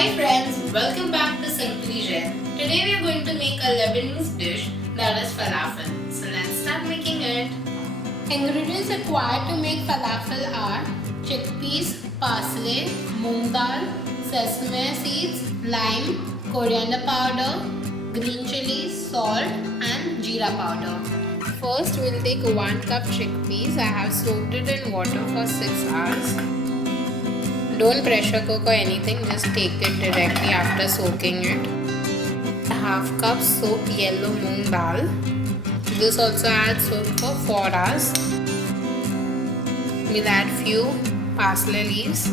Hi friends, welcome back to Simply Jain. Today we are going to make a Lebanese dish that is falafel. So let's start making it. Ingredients required to make falafel are chickpeas, parsley, moong dal, sesame seeds, lime, coriander powder, green chillies, salt and jeera powder. First we'll take 1 cup chickpeas. I have soaked it in water for 6 hours. Don't pressure cook or anything, just take it directly after soaking it. Half cup soaked yellow moong dal. This also adds soak for 4 hours. We'll add few parsley leaves.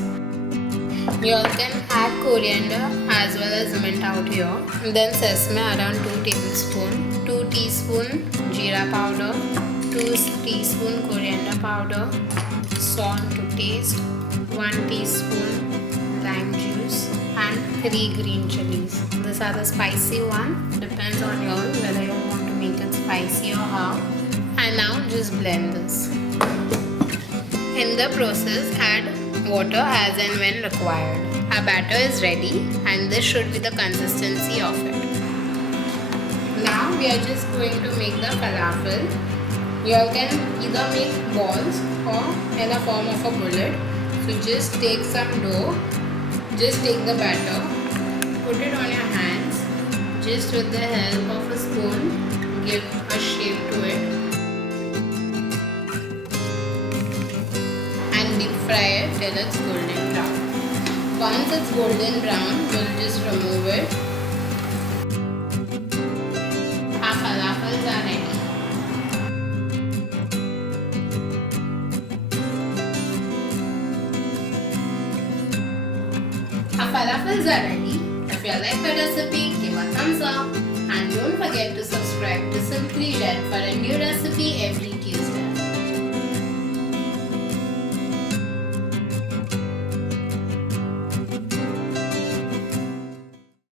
You all can add coriander as well as mint out here. Then sesame around 2 tablespoons, 2 teaspoon jeera powder, 2 teaspoon coriander powder, salt to taste, 1 teaspoon lime juice and 3 green chilies. These are the spicy one. Depends on you all whether you want to make it spicy or how. And now just blend this. In the process add water as and when required. Our batter is ready and this should be the consistency of it. Now we are just going to make the falafel. You all can either make balls or in the form of a bullet. So just take some dough, just take the batter, put it on your hands, just with the help of a spoon, give a shape to it and deep fry it till it's golden brown. Once it's golden brown, we'll just remove it. Our falafels are ready. Our falafels are ready. If you like the recipe, give a thumbs up and don't forget to subscribe to Simply Jain for a new recipe every